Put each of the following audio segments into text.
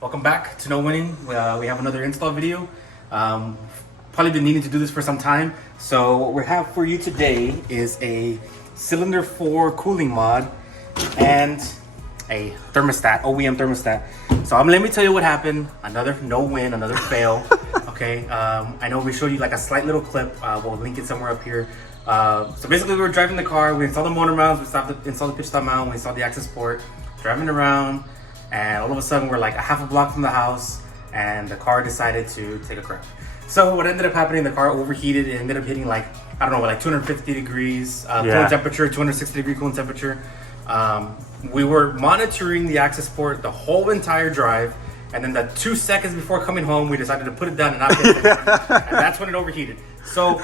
Welcome back to No Winning. We have another install video. Probably been needing to do this for some time. So what we have for you today is a cylinder 4 cooling mod and a thermostat, OEM thermostat. So let me tell you what happened. Another no win, another fail. Okay, I know we showed you like a slight little clip. We'll link it somewhere up here. So basically we were driving the car, we installed the motor mounts, we installed the pitch stop mount, we installed the access port, driving around, and all of a sudden we're like a half a block from the house and the car decided to take a crap. So what ended up happening, the car overheated. It ended up hitting like, I don't know, like 250 degrees coolant temperature, 260 degree coolant temperature. We were monitoring the access port the whole entire drive, and then the 2 seconds before coming home, we decided to put it down and not get it. And that's when it overheated. So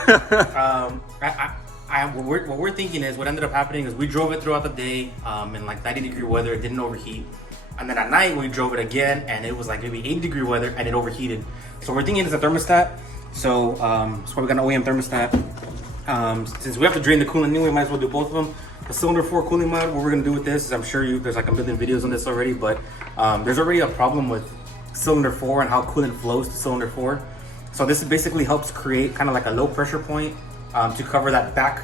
what we're thinking is, what ended up happening is we drove it throughout the day in like 90 degree weather. It didn't overheat. And then at night we drove it again and it was like maybe 80 degree weather and it overheated. So we're thinking it's a thermostat. So that's why we got an OEM thermostat. Since we have to drain the coolant anyway, might as well do both of them. The cylinder 4 cooling mod, what we're gonna do with this is, I'm sure there's like a million videos on this already, but there's already a problem with cylinder 4 and how coolant flows to cylinder 4. So this basically helps create kind of like a low pressure point to cover that back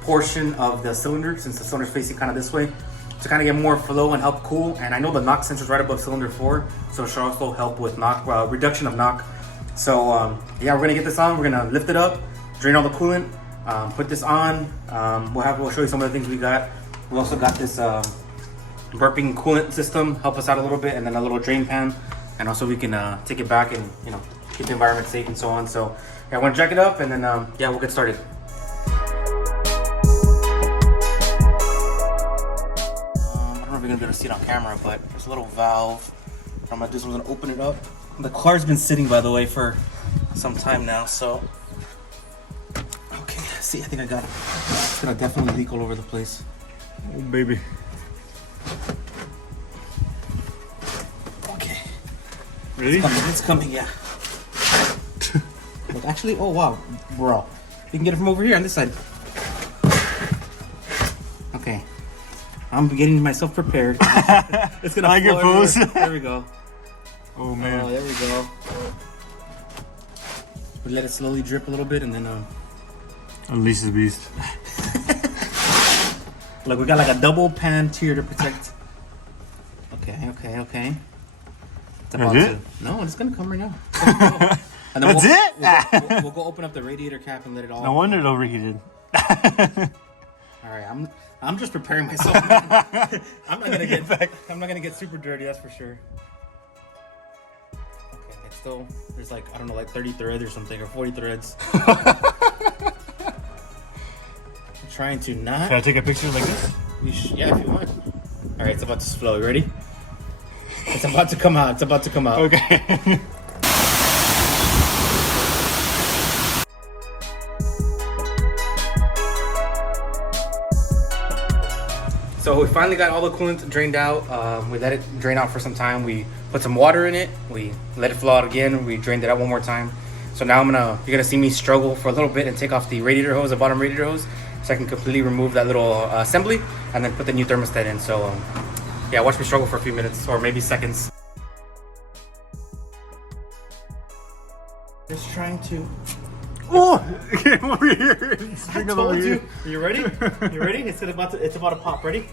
portion of the cylinder, since the cylinder's facing kind of this way, to kind of get more flow and help cool. And I know the knock sensor's right above cylinder 4, so it should also help with knock, reduction of knock. So yeah, we're gonna get this on, we're gonna lift it up, drain all the coolant, put this on. We'll show you some of the things we got. We also got this burping coolant system, help us out a little bit, and then a little drain pan, and also we can take it back and keep the environment safe and so on. So yeah, I want to jack it up and then yeah, we'll get started. I don't know if you're gonna be able to see it on camera, but there's a little valve. I'm gonna do something to open it up. The car's been sitting, by the way, for some time now, so okay. See, I think I got it. It's gonna definitely leak all over the place. Oh baby. Okay. Really? It's coming, yeah. Look, actually, oh wow, bro. You can get it from over here on this side. Okay. I'm getting myself prepared. It's gonna like your pose. There we go. Oh man. Oh, there we go. We let it slowly drip a little bit and then Unleash the beast. look, we got like a double pan tier to protect. Okay. It's about to. No, it's gonna come right now. And then we'll go open up the radiator cap and let it all. No wonder it overheated. All right, I'm just preparing myself. I'm not gonna get super dirty, that's for sure. Okay, it's still, there's like, I don't know, like 30 threads or something, or 40 threads. I'm trying to not. Can I take a picture like this? Yeah, if you want. All right, it's about to flow. You ready? It's about to come out. Okay. So we finally got all the coolant drained out. We let it drain out for some time. We put some water in it. We let it flow out again. We drained it out one more time. So now you're gonna see me struggle for a little bit and take off the radiator hose, the bottom radiator hose, so I can completely remove that little assembly and then put the new thermostat in. So yeah, watch me struggle for a few minutes or maybe seconds. Just trying to. Oh, get over here. I told you. You ready? You ready? It's about to pop. Ready?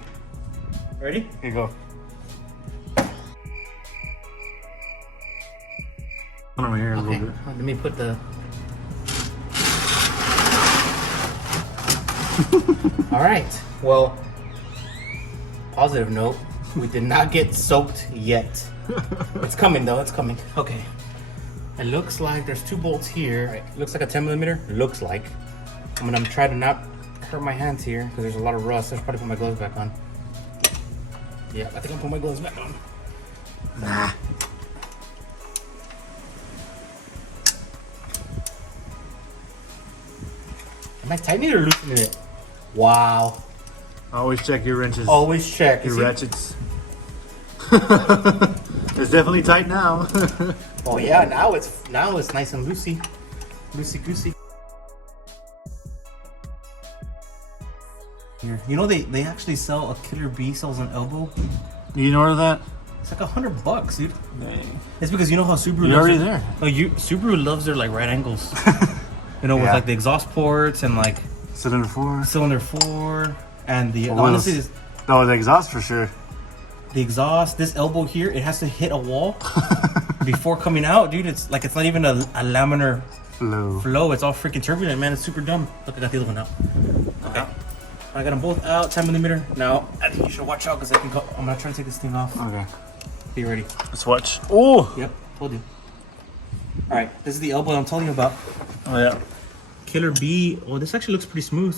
Ready? Here you go. Come over here a little bit. Let me put the. All right. Well, positive note, we did not get soaked yet. It's coming though. It's coming. Okay. It looks like there's 2 bolts here. Right. Looks like a 10mm. Looks like. I'm gonna try to not hurt my hands here because there's a lot of rust. I should probably put my gloves back on. Yeah, I think I'll put my gloves back on. Am I tightening it or loosening it? Wow. Always check your wrenches. Always check. Your ratchets. It's definitely tight now. Oh yeah, now it's nice and loosey goosey. You know they actually sell a Killer Bee sells an elbow. You can order that? It's like $100, dude. Dang. It's because you know how Subaru. You're already there. Oh, Subaru loves their like right angles. You know, with like the exhaust ports and like cylinder 4, and the wheels. honestly, No, the exhaust for sure. the exhaust. This elbow here, it has to hit a wall before coming out, dude. It's like it's not even a laminar flow. It's all freaking turbulent, man. It's super dumb. Look, I got the other one out. Okay. I got them both out, 10mm. Now, I think you should watch out because I can go. I'm gonna try to take this thing off. Okay. Be ready. Let's watch. Oh! Yep, told you. All right, this is the elbow I'm telling you about. Oh, yeah. Killer B. Oh, this actually looks pretty smooth.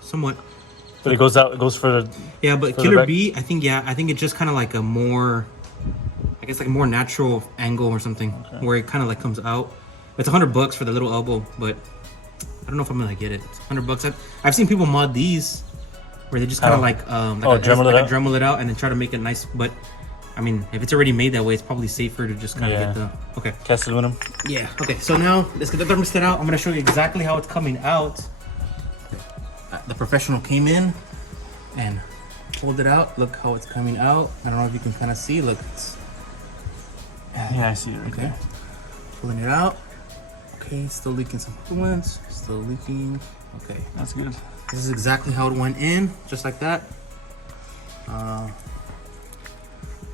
Somewhat. But it goes out, it goes further. Yeah, but Killer B, I think it's just kind of like a more, I guess like a more natural angle or something, where it kind of like comes out. It's $100 for the little elbow, but I don't know if I'm gonna get it. It's $100. I've seen people mod these where they just kind of Dremel it out and then try to make it nice. But I mean, if it's already made that way, it's probably safer to just kind of get the cast aluminum. Yeah. Okay. So now let's get the thermostat out. I'm gonna show you exactly how it's coming out. The professional came in and pulled it out. Look how it's coming out. I don't know if you can kind of see. Look. Yeah, I see it. Okay. Pulling it out. Okay, still leaking some coolant. Still leaking. Okay, that's good. This is exactly how it went in, just like that. I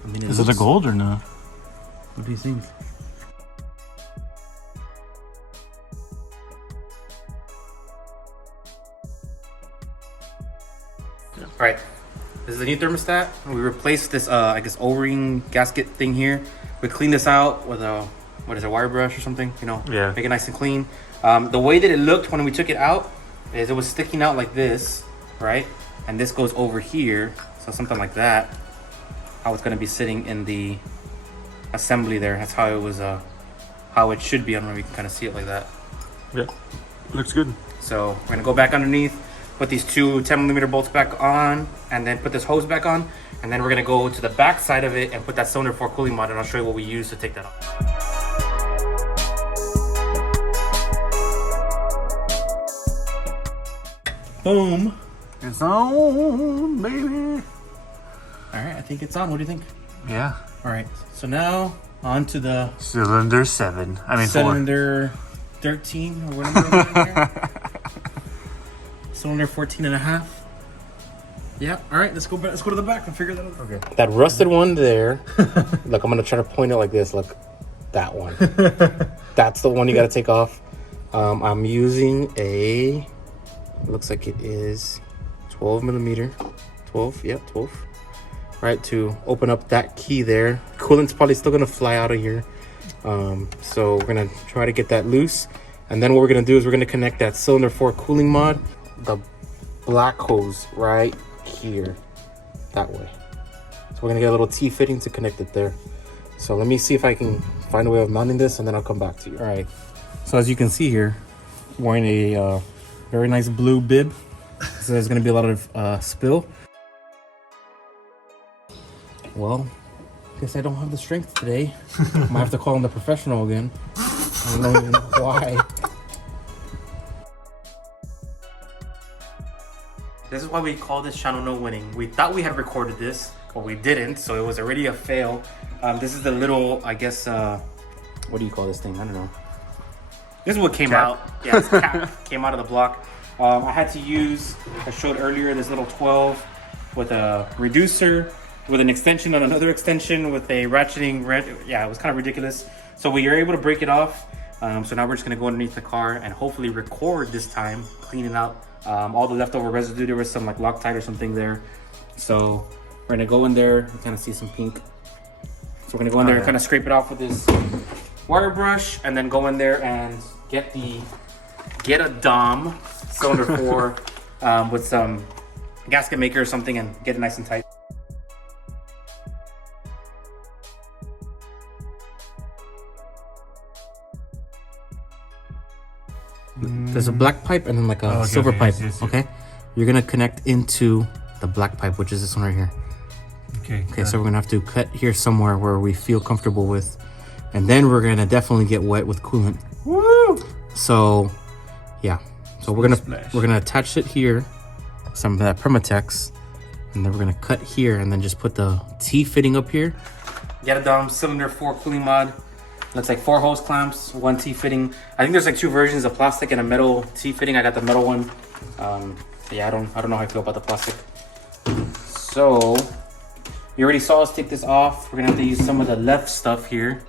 mean, is it a gold or no? What do you think? All right, this is the new thermostat. We replaced this, I guess, O-ring gasket thing here. We cleaned this out with a, what is it, wire brush or something? You know, make it nice and clean. The way that it looked when we took it out is it was sticking out like this, right? And this goes over here, so something like that. How it's gonna be sitting in the assembly there. That's how it was, how it should be. I don't know if you can kind of see it like that. Yeah, looks good. So we're gonna go back underneath, put these two 10mm bolts back on, and then put this hose back on, and then we're gonna go to the back side of it and put that cylinder 4 cooling mod, and I'll show you what we use to take that off. Boom. It's on, baby. All right, I think it's on. What do you think? Yeah. All right, so now on to the cylinder 7. I mean cylinder 13 or whatever. Cylinder 14.5. Yeah. All right, let's go back. Let's go to the back and figure that out. Okay. That rusted one there. Look, I'm gonna try to point it like this. Look, that one. That's the one you got to take off. I'm using a. Looks like it is 12mm. 12. Yeah, 12. Right, to open up that key there. Coolant's probably still gonna fly out of here. So we're gonna try to get that loose, and then what we're gonna do is we're gonna connect that cylinder 4 cooling mod, the black hose right here, that way. So we're gonna get a little T-fitting to connect it there. So let me see if I can find a way of mounting this, and then I'll come back to you. All right. So as you can see here, wearing a very nice blue bib. So there's gonna be a lot of spill. Well, guess I don't have the strength today. Might have to call in the professional again. I don't even know why. This is why we call this channel No Winning. We thought we had recorded this, but we didn't, so it was already a fail. This is the little, I guess, what do you call this thing? I don't know. This is what came out. Yeah, it's cap. Came out of the block. I had to use, I showed earlier, this little 12 with a reducer, with an extension on another extension, with a ratcheting. Yeah, it was kind of ridiculous. So we were able to break it off. So now we're just gonna go underneath the car and hopefully record this time, cleaning out all the leftover residue. There was some like Loctite or something there. So we're gonna go in there and kind of see some pink. So we're gonna go in there and kind of scrape it off with this wire brush, and then go in there and get a Dom cylinder 4 with some gasket maker or something, and get it nice and tight. There's a black pipe and then like a silver pipe. Yes. Okay, you're gonna connect into the black pipe, which is this one right here. Okay, so we're gonna have to cut here somewhere where we feel comfortable with, and then we're gonna definitely get wet with coolant. Woo! So yeah, so we're gonna attach it here, some of that Permatex, And then we're gonna cut here and then just put the T fitting up here. Get a dumb cylinder 4 cooling mod. Looks like 4 hose clamps, 1 T fitting. I think there's like 2 versions, a plastic and a metal T fitting. I got the metal one. Yeah, I don't know how I feel about the plastic. So you already saw us take this off. We're gonna have to use some of the left stuff here.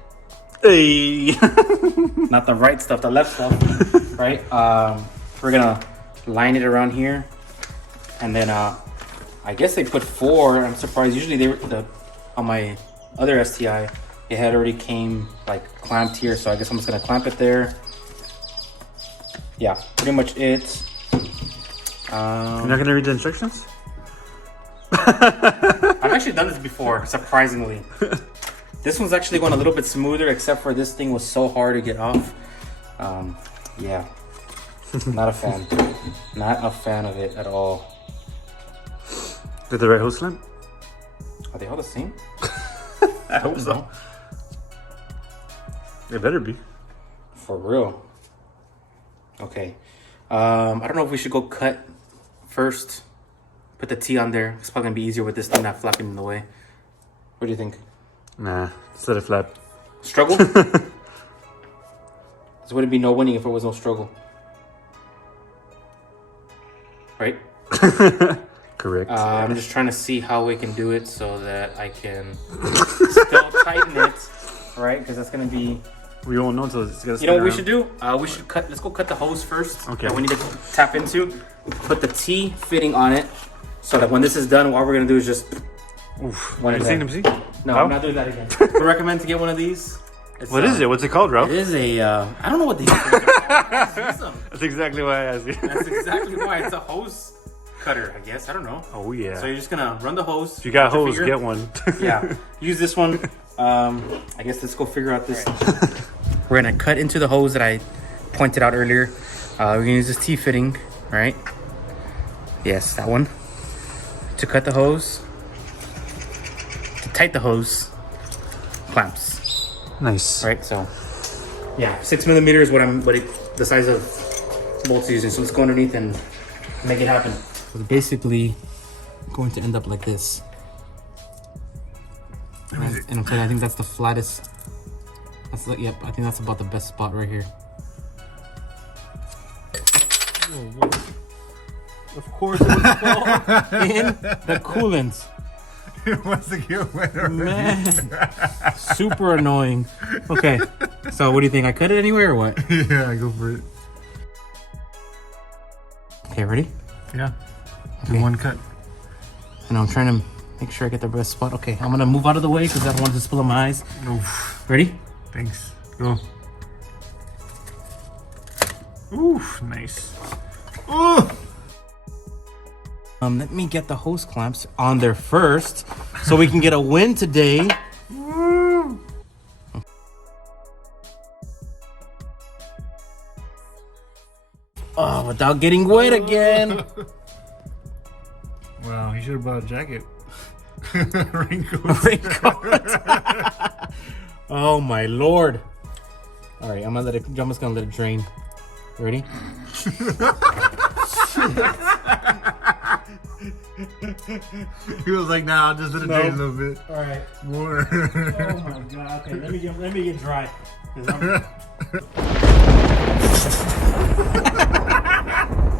Hey. Not the right stuff, the left stuff. Right? We're gonna line it around here. And then I guess they put 4. I'm surprised. Usually they were on my other STI, it had already came like clamped here, so I guess I'm just gonna clamp it there. Yeah, pretty much it. You're not gonna read the instructions? I've actually done this before, surprisingly. This one's actually going a little bit smoother, except for this thing was so hard to get off. Yeah, not a fan. Not a fan of it at all. Did the right hose clamp? Are they all the same? I hope so. They better be. For real. Okay. I don't know if we should go cut first. Put the T on there. It's probably gonna be easier with this thing not flapping in the way. What do you think? Nah, just let it flap. Struggle? There wouldn't be no winning if there was no struggle. Right? Correct. I'm just trying to see how we can do it so that I can still tighten it, right? Because that's gonna be. We won't know until it's gonna. You know what we should do? We should cut. Let's go cut the hose first. Okay. That we need to tap into. Put the T fitting on it, so that when this is done, what we're gonna do is just. Oof. One You of seen that. them? See? No, How? I'm not doing that again. We recommend to get one of these. It's, What is it? What's it called, Ralph? It is a. I don't know what these things are called. Use them. That's exactly why I asked you. That's exactly why it's a hose cutter. I guess I don't know. Oh yeah. So you're just gonna run the hose. If you got put your hose, finger- get one. Yeah, use this one. I guess let's go figure out this. We're gonna cut into the hose that I pointed out earlier. We're gonna use this T fitting, right? Yes, that one. To cut the hose. To tight the hose. Clamps. Nice. Right, so yeah, 6mm is the size of bolts using. So let's go underneath and make it happen. It's basically going to end up like this. And I'm telling you, I think that's the flattest. Yep, I think that's about the best spot right here. Of course, it would fall in the coolant. It wants to get wet already. Man, super annoying. Okay, so what do you think? I cut it anywhere or what? Yeah, go for it. Okay, ready? Yeah. Okay. Do one cut. And I'm trying to make sure I get the best spot. Okay, I'm gonna move out of the way because I don't want to spill on my eyes. Oof. Ready? Thanks. Go. Oof, nice. Ooh. Let me get the hose clamps on there first so we can get a win today. Woo. Oh, without getting wet again. Wow, he should have bought a jacket. Raincoat. Raincoat. Oh my lord. All right, I'm just gonna let it drain. You ready? He was like, nah, I'll just let it drain a little bit. All right. More. Oh my god. Okay, let me get dry. 'Cause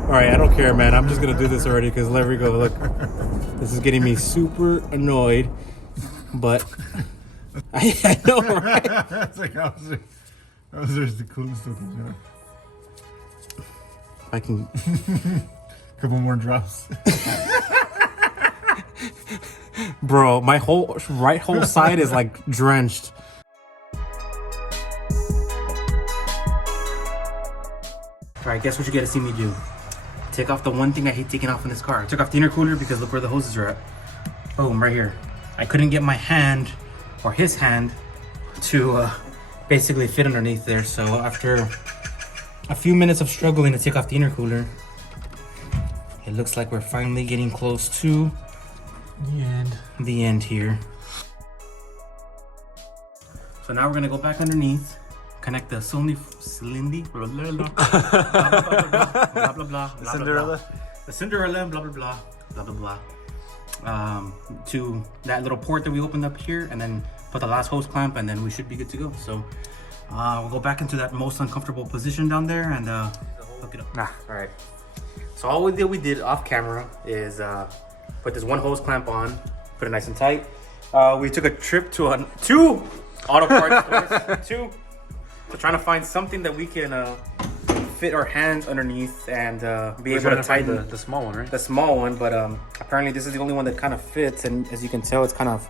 all right, I don't care, man. I'm just gonna do this already because there we go. Look, this is getting me super annoyed. But I know, right? That's like, there's the cool stuff in there. I can. Couple more drops. Bro, my whole whole side is like drenched. Alright, guess what you gotta see me do? Take off the one thing I hate taking off in this car. I took off the intercooler because look where the hoses are at. Boom, right here. I couldn't get my hand, or his hand, to basically fit underneath there. So after a few minutes of struggling to take off the intercooler, it looks like we're finally getting close to the end here. So now we're gonna go back underneath, connect the cylinder, blah blah blah, blah blah blah, blah blah blah, Cinderella? the Cinderella, blah blah blah, blah blah blah. to that little port that we opened up here, and then put the last hose clamp, and then we should be good to go. So we'll go back into that most uncomfortable position down there and hook it up. All right. So all we did off camera is put this one hose clamp on, put it nice and tight. We took a trip to two auto parts stores, to trying to find something that we can fit our hands underneath and be able to tighten the small one, right? the small one. But apparently this is the only one that kind of fits, and as you can tell, it's kind of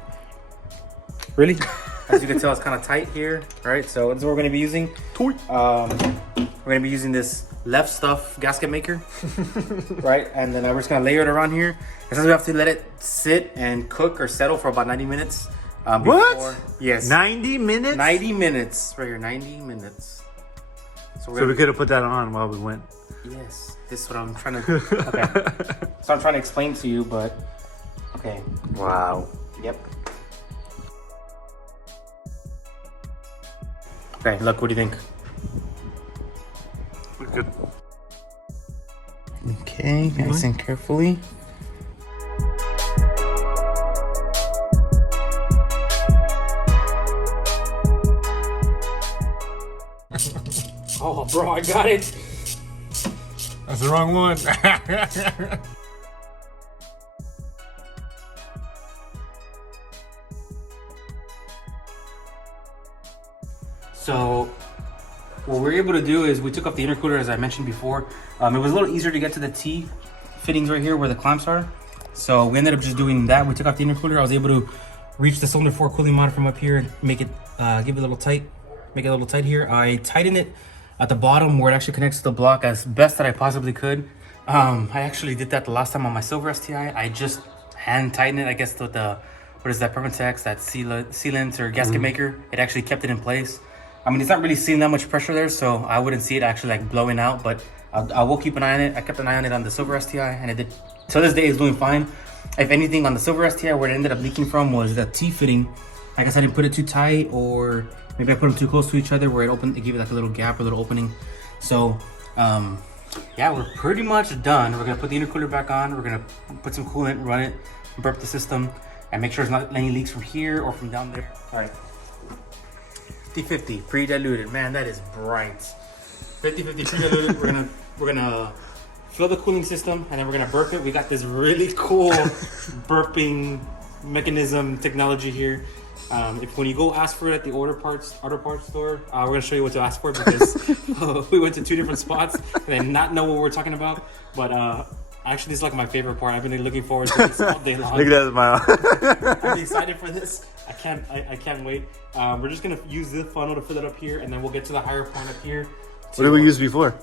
as you can tell, it's kind of tight here. All right, so this is what we're going to be using. We're going to be using this left stuff gasket maker, right? And then we're just going to layer it around here. And since we have to let it sit and cook or settle for about 90 minutes. What? Yes. 90 minutes? 90 minutes. Right here, 90 minutes. So we could have put that on while we went. Yes. This is what I'm trying to... Okay. So I'm trying to explain to you, but... Okay. Wow. Yep. Okay, look, what do you think? Good. Okay, nice and carefully. Oh, bro, I got it. That's the wrong one. So what we're able to do is we took off the intercooler, as I mentioned before. It was a little easier to get to the T fittings right here where the clamps are. So we ended up just doing that. We took off the intercooler. I was able to reach the cylinder 4 cooling monitor from up here and make it, give it a little tight, make it a little tight here. I tightened it at the bottom where it actually connects to the block as best that I possibly could. I actually did that the last time on my silver STI. I just hand tightened it, I guess, with the, what is that, Permatex, that sealant or gasket maker. It actually kept it in place. I mean, it's not really seeing that much pressure there, so I wouldn't see it actually like blowing out, but I will keep an eye on it. I kept an eye on it on the silver STI, and it did, to this day, it's doing fine. If anything, on the silver STI, where it ended up leaking from was the T fitting. Like I said, I didn't put it too tight, or maybe I put them too close to each other where it opened, it gave it like a little gap or a little opening. So, yeah, we're pretty much done. We're gonna put the intercooler back on. We're gonna put some coolant, run it, burp the system, and make sure there's not any leaks from here or from down there. All right. 50-50 pre-diluted. Man, that is bright. 50-50 pre-diluted. We're gonna fill the cooling system, and then we're gonna burp it. We got this really cool burping mechanism technology here. If when you go ask for it at the auto parts store, we're gonna show you what to ask for, because we went to 2 different spots and they not know what we're talking about. But actually, this is like my favorite part. I've been looking forward to this all day long. Look at that smile. I'm excited for this. I can't wait. We're just gonna use this funnel to fill it up here, and then we'll get to the higher point up here. What did we use before?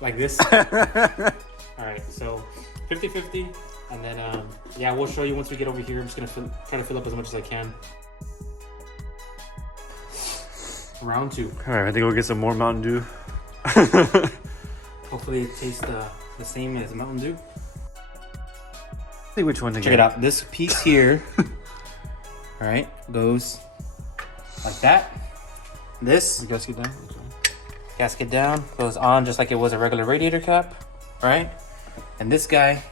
Like this. All right, so 50-50, and then yeah, we'll show you once we get over here. I'm just gonna try to fill up as much as I can. Round 2. All right, I think we'll get some more Mountain Dew. Hopefully it tastes the same as Mountain Dew. See which one to Check it out. This piece here, all right, goes like that. This gasket down. gasket down goes on just like it was a regular radiator cap, right? And this guy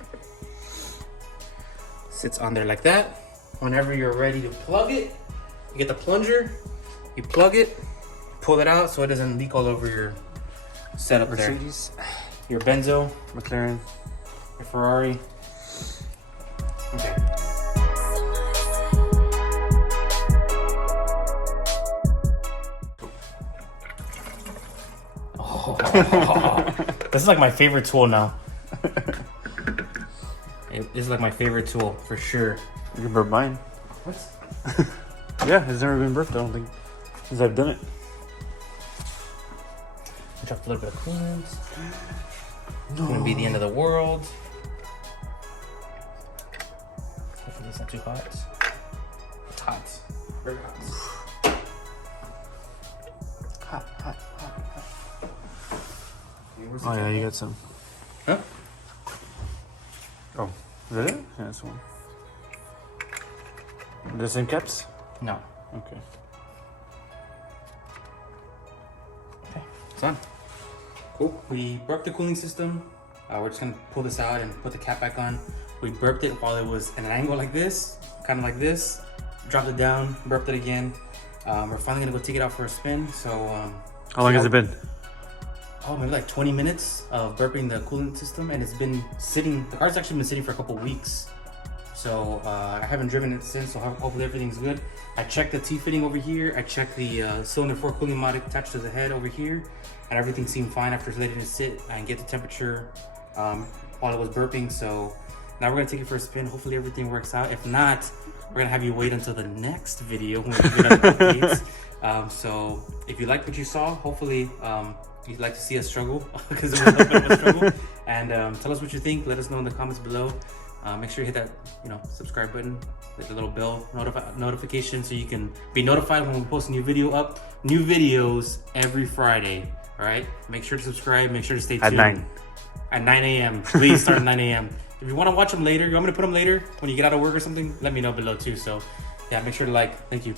sits on there like that. Whenever you're ready to plug it, you get the plunger, you plug it, pull it out so it doesn't leak all over your setup there. Your Benzo, McLaren, your Ferrari. Okay. This is like my favorite tool now. This is like my favorite tool for sure. You can burp mine. What? Yeah, it's never been burped, I don't think, since I've done it. Drop a little bit of coolant. It's gonna be the end of the world. Hopefully it's not too hot. It's hot. Very hot. Hot, hot, hot, hot. Oh yeah, you got some. Huh? Oh, is that it? Yeah, that's one. The same caps? No. Okay. Okay, it's on. Cool. We broke the cooling system. We're just gonna pull this out and put the cap back on. We burped it while it was at an angle like this, kind of like this. Dropped it down, burped it again. We're finally gonna go take it out for a spin. So how long has it been? Oh, maybe like 20 minutes of burping the coolant system, and it's been sitting. The car's actually been sitting for a couple weeks. So I haven't driven it since, so hopefully everything's good. I checked the T-fitting over here. I checked the cylinder 4 cooling mod attached to the head over here, and everything seemed fine after letting it sit and get the temperature while it was burping. So now we're gonna take it for a spin. Hopefully everything works out. If not, we're gonna have you wait until the next video when we get our updates. So if you like what you saw, hopefully you'd like to see us struggle, because it was a little bit of a struggle. And tell us what you think. Let us know in the comments below. Make sure you hit that, subscribe button, hit the little bell notification so you can be notified when we post a new video up. New videos every Friday. All right. Make sure to subscribe. Make sure to stay tuned. At 9 a.m. Please start at 9 a.m. If you want to watch them later, you want me to put them later when you get out of work or something, let me know below too. So yeah, make sure to like. Thank you.